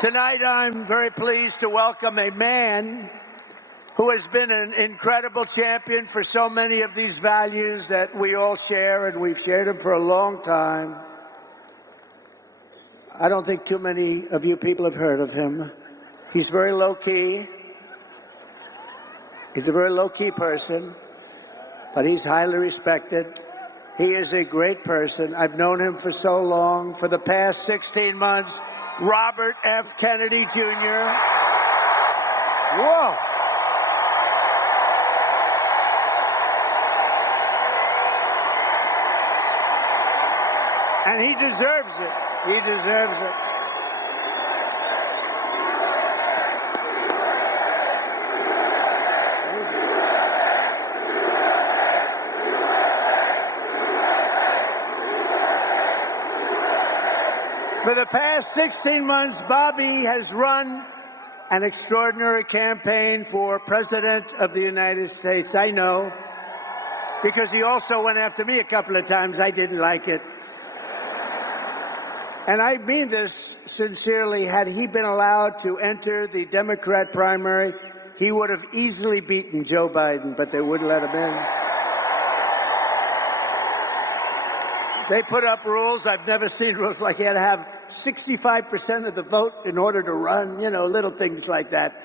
Tonight, I'm very pleased to welcome a man who has been an incredible champion for so many of these values that we all share, and we've shared them for a long time. I don't think too many of you people have heard of him. He's very low-key. He's a very low-key person, but he's highly respected. He is a great person. I've known him for so long. For the past 16 months, Robert F. Kennedy Jr. Whoa. And he deserves it. He deserves it. For the past 16 months, Bobby has run an extraordinary campaign for President of the United States. I know, because he also went after me a couple of times. I didn't like it. And I mean this sincerely. Had he been allowed to enter the Democrat primary, he would have easily beaten Joe Biden, but they wouldn't let him in. They put up rules. I've never seen rules like he had to have 65% of the vote in order to run, you know, little things like that.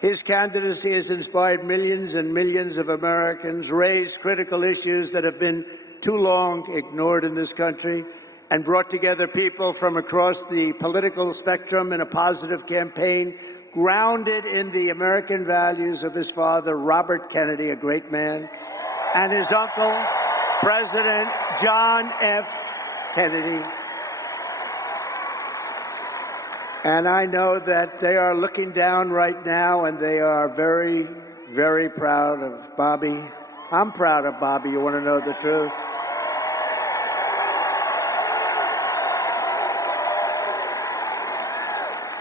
His candidacy has inspired millions and millions of Americans, raised critical issues that have been too long ignored in this country, and brought together people from across the political spectrum in a positive campaign grounded in the American values of his father, Robert Kennedy, a great man, and his uncle, President John F. Kennedy. And I know that they are looking down right now, and they are very, very proud of Bobby. I'm proud of Bobby. You want to know the truth?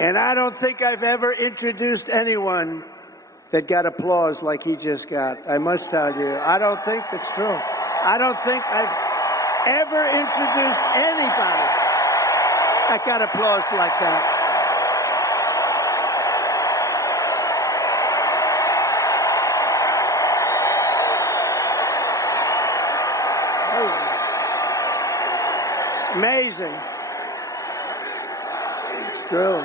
And I don't think I've ever introduced anyone that got applause like he just got. I must tell you, I don't think it's true. I don't think I've ever introduced anybody that got applause like that. Amazing. It's true.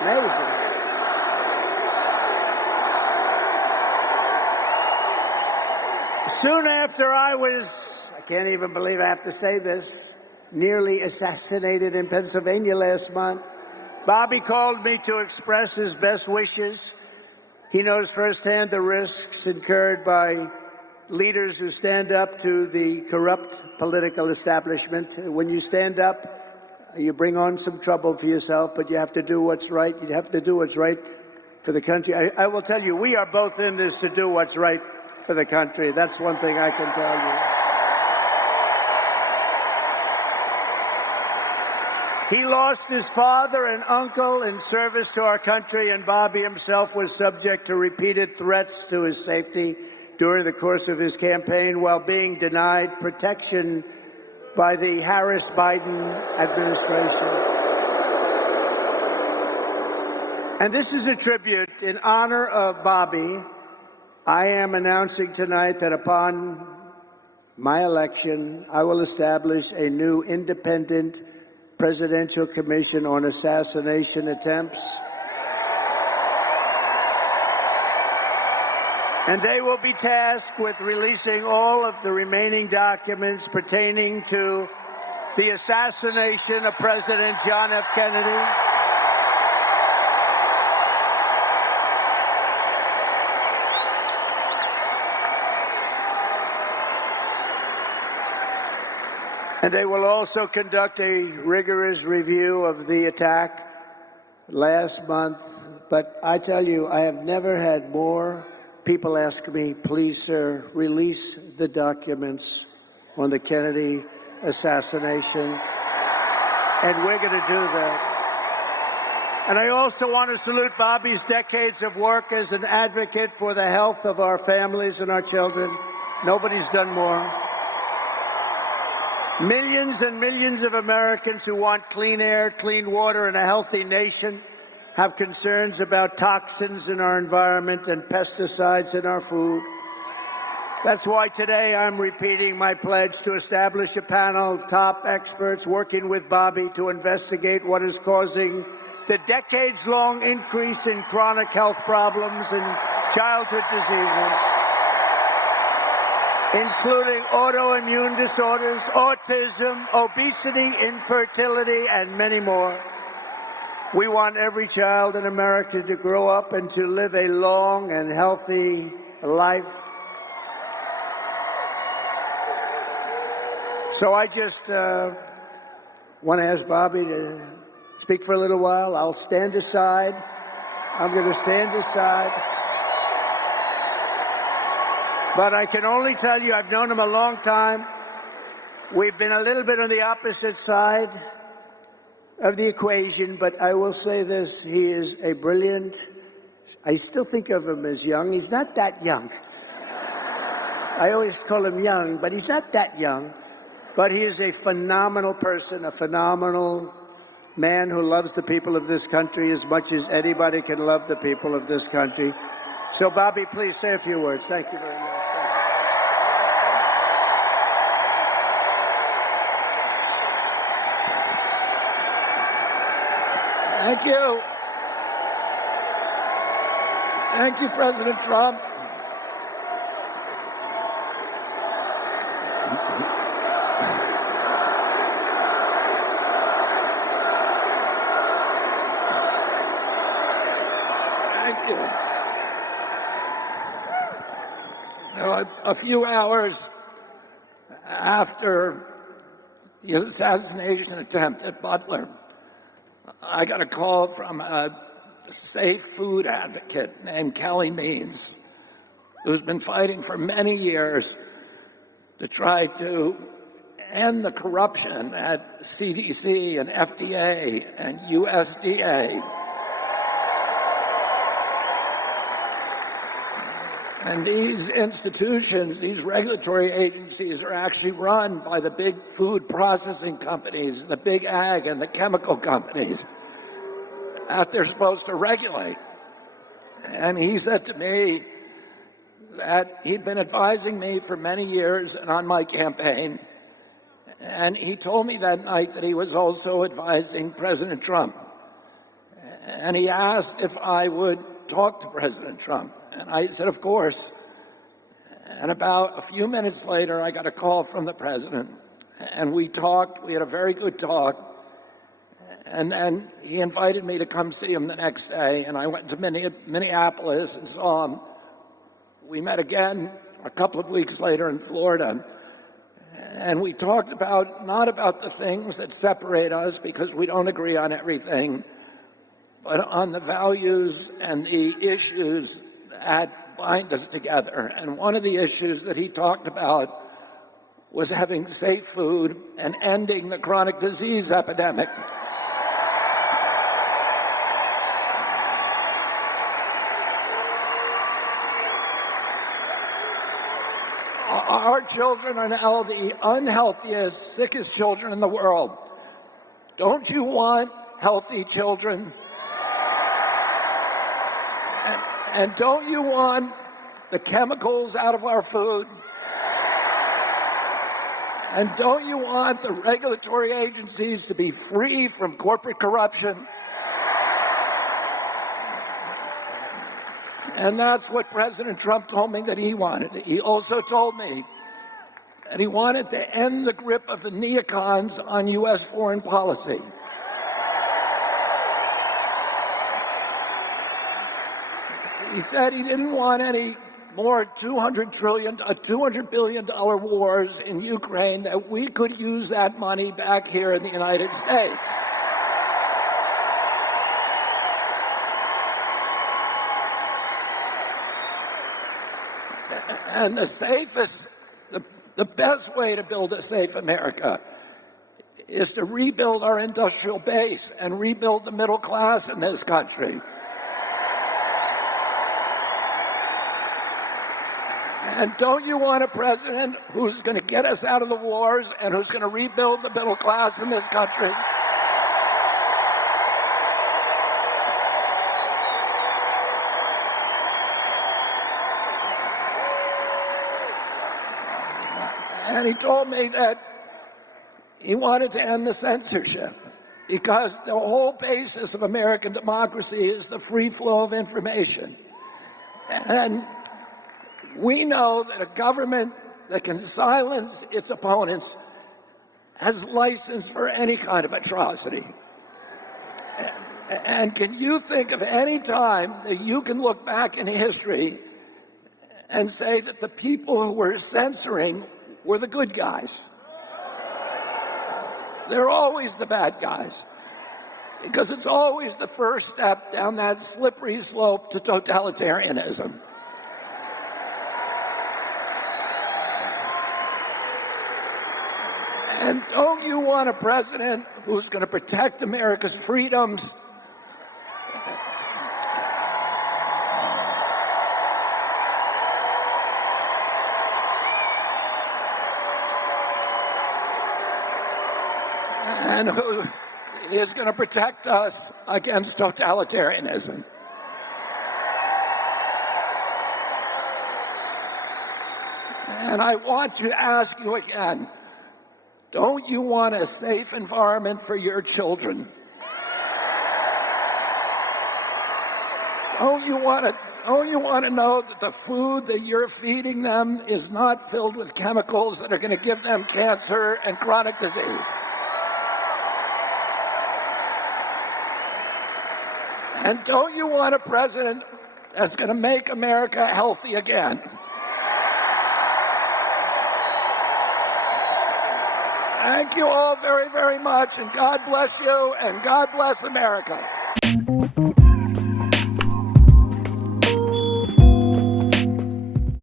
Amazing. Soon after I can't even believe I have to say this, nearly assassinated in Pennsylvania last month, Bobby called me to express his best wishes. He knows firsthand the risks incurred by leaders who stand up to the corrupt political establishment. When you stand up, you bring on some trouble for yourself, but you have to do what's right. You have to do what's right for the country. I will tell you, we are both in this to do what's right for the country. That's one thing I can tell you. He lost his father and uncle in service to our country, and Bobby himself was subject to repeated threats to his safety during the course of his campaign, while being denied protection by the Harris-Biden administration. And this is a tribute in honor of Bobby. I am announcing tonight that upon my election, I will establish a new independent presidential commission on assassination attempts. And they will be tasked with releasing all of the remaining documents pertaining to the assassination of President John F. Kennedy. And they will also conduct a rigorous review of the attack last month. But I tell you, I have never had more people ask me, please, sir, release the documents on the Kennedy assassination. And we're going to do that. And I also want to salute Bobby's decades of work as an advocate for the health of our families and our children. Nobody's done more. Millions and millions of Americans who want clean air, clean water, and a healthy nation have concerns about toxins in our environment and pesticides in our food. That's why today I'm repeating my pledge to establish a panel of top experts working with Bobby to investigate what is causing the decades-long increase in chronic health problems and childhood diseases, including autoimmune disorders, autism, obesity, infertility, and many more. We want every child in America to grow up and to live a long and healthy life. So I just want to ask Bobby to speak for a little while. I'll stand aside. I'm going to stand aside. But I can only tell you, I've known him a long time. We've been a little bit on the opposite side of the equation, but I will say this, he is a brilliant, I still think of him as young. He's not that young. I always call him young, but he's not that young. But he is a phenomenal person, a phenomenal man who loves the people of this country as much as anybody can love the people of this country. So, Bobby, please say a few words. Thank you very much. Thank you. Thank you, President Trump. Thank you. Now, a few hours after the assassination attempt at Butler, I got a call from a safe food advocate named Kelly Means, who's been fighting for many years to try to end the corruption at CDC and FDA and USDA. And these institutions, these regulatory agencies, are actually run by the big food processing companies, the big ag and the chemical companies that they're supposed to regulate. And he said to me that he'd been advising me for many years and on my campaign. And he told me that night that he was also advising President Trump. And he asked if I would talk to President Trump. And I said, of course. And about a few minutes later, I got a call from the president. And we talked. We had a very good talk. And then he invited me to come see him the next day. And I went to Minneapolis and saw him. We met again a couple of weeks later in Florida. And we talked about, not about the things that separate us, because we don't agree on everything, but on the values and the issues that bind us together. And one of the issues that he talked about was having safe food and ending the chronic disease epidemic. Our children are now the unhealthiest, sickest children in the world. Don't you want healthy children? And don't you want the chemicals out of our food? And don't you want the regulatory agencies to be free from corporate corruption? And that's what President Trump told me that he wanted. He also told me that he wanted to end the grip of the neocons on U.S. foreign policy. He said he didn't want any more $200 billion wars in Ukraine, that we could use that money back here in the United States. And the best way to build a safe America is to rebuild our industrial base and rebuild the middle class in this country. And don't you want a president who's going to get us out of the wars and who's going to rebuild the middle class in this country? And he told me that he wanted to end the censorship because the whole basis of American democracy is the free flow of information. And we know that a government that can silence its opponents has license for any kind of atrocity. And can you think of any time that you can look back in history and say that the people who were censoring were the good guys? They're always the bad guys, because it's always the first step down that slippery slope to totalitarianism. And don't you want a president who's going to protect America's freedoms? And who is going to protect us against totalitarianism? And I want to ask you again, don't you want a safe environment for your children? Don't you want to know that the food that you're feeding them is not filled with chemicals that are going to give them cancer and chronic disease? And don't you want a president that's going to make America healthy again? Thank you all very, very much, and God bless you, and God bless America.